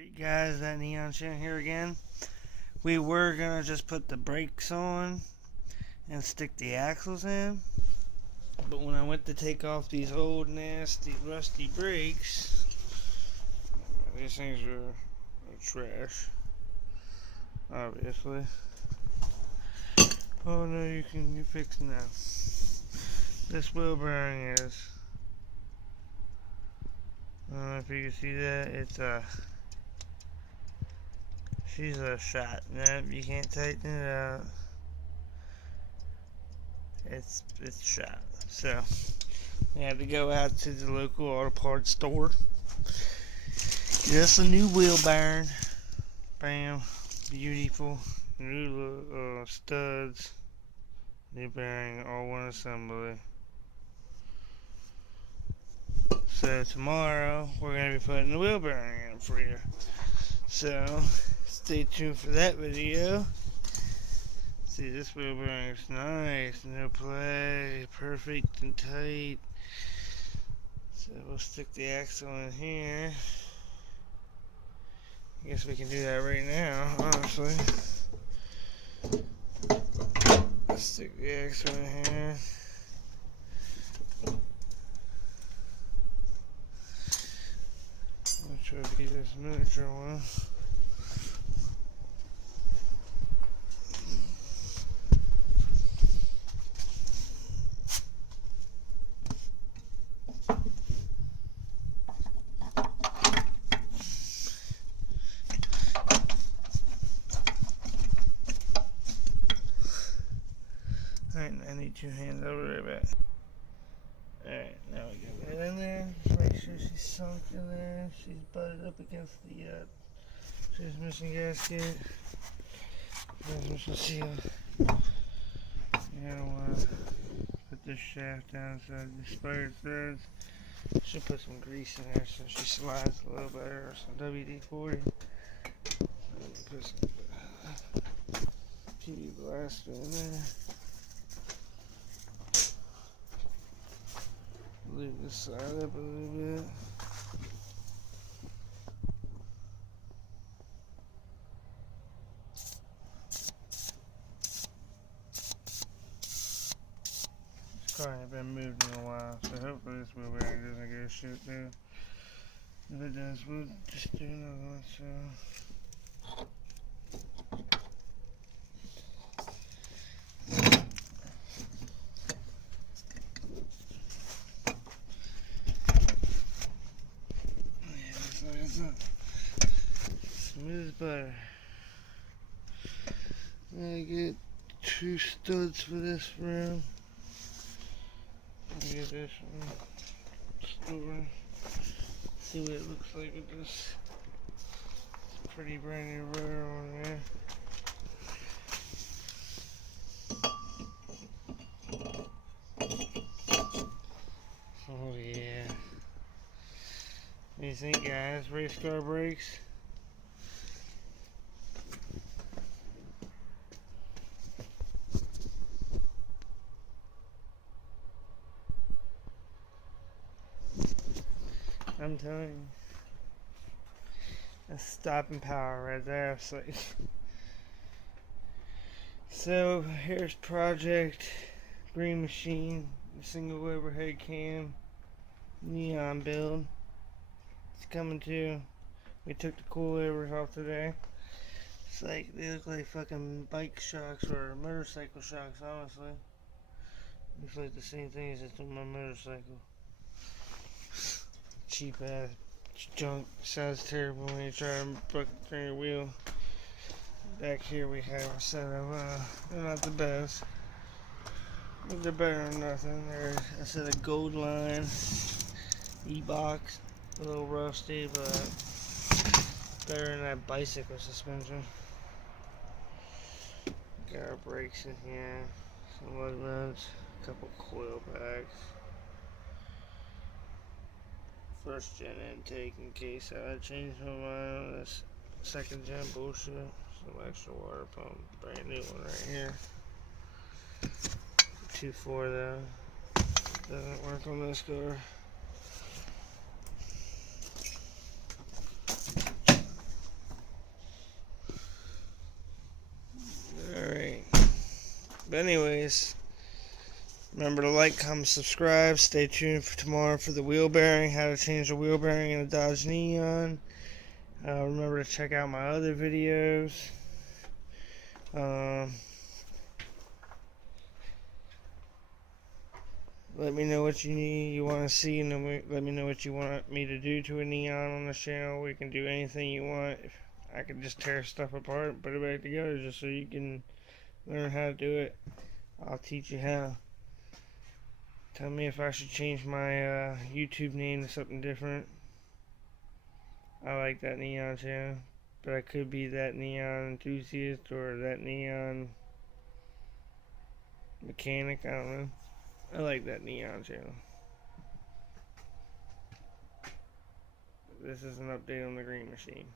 Alright guys, that Neon Chin here again. We were gonna just put the brakes on and stick the axles in, but when I went to take off these old nasty rusty brakes, these things are trash, obviously. Oh no, you fix them now. This wheel bearing is, I don't know if you can see that, she's a shot. No, you can't tighten it out. It's shot. So we had to go out to the local auto parts store, get us a new wheel bearing. Bam, beautiful. New studs, new bearing, all one assembly. So tomorrow we're gonna be putting the wheel bearing in for you. So stay tuned for that video. See, this wheel bearing is nice, no play, perfect and tight. So we'll stick the axle in here. I guess we can do that right now, honestly. Let's stick the axle in here. I'll try to get this miniature one. Alright, I need two hands. I'll be right back. Alright, now we got that in there. Just make sure she's sunk in there. She's butted up against the transmission gasket. Transmission seal. You don't want to put this shaft down so the spire threads. Should put some grease in there so she slides a little better, or some WD-40. Put some PV blaster in there. Leave this side up a little bit. This car ain't been moved in a while, so hopefully this wheel bearing doesn't go shit through. If it does, we'll just do another one. So smooth as butter. I get two studs for this room. I'll get this one stored. See what it looks like with this pretty brand new rotor on there. Oh yeah. What do you think, guys? Race car brakes? I'm telling you, that's stopping power right there. So here's Project Green Machine, the single overhead cam neon build. It's coming too. We took the coilovers off today. It's like they look like fucking bike shocks or motorcycle shocks, honestly. Looks like the same thing as it's on my motorcycle. Cheap ass junk. Sounds terrible when you try to turn your wheel. Back here we have a set of, they're not the best, but they're better than nothing. There's a set of Gold Line E-Box, a little rusty, but better than that bicycle suspension. Got our brakes in here, some lug nuts, a couple coil packs. First gen intake in case I changed my mind on this second gen bullshit. Some extra water pump, brand new one right here. 2.4 though, doesn't work on this car. But anyways, remember to like, comment, subscribe. Stay tuned for tomorrow for the wheel bearing, how to change the wheel bearing in a Dodge Neon. Remember to check out my other videos. Let me know what you want to see, and then let me know what you want me to do to a Neon on this channel. We can do anything you want. I can just tear stuff apart and put it back together just so you can learn how to do it. I'll teach you how. Tell me if I should change my YouTube name to something different. I like that Neon channel, but I could be that Neon enthusiast or that Neon mechanic. I don't know. I like that Neon channel. This is an update on the green machine.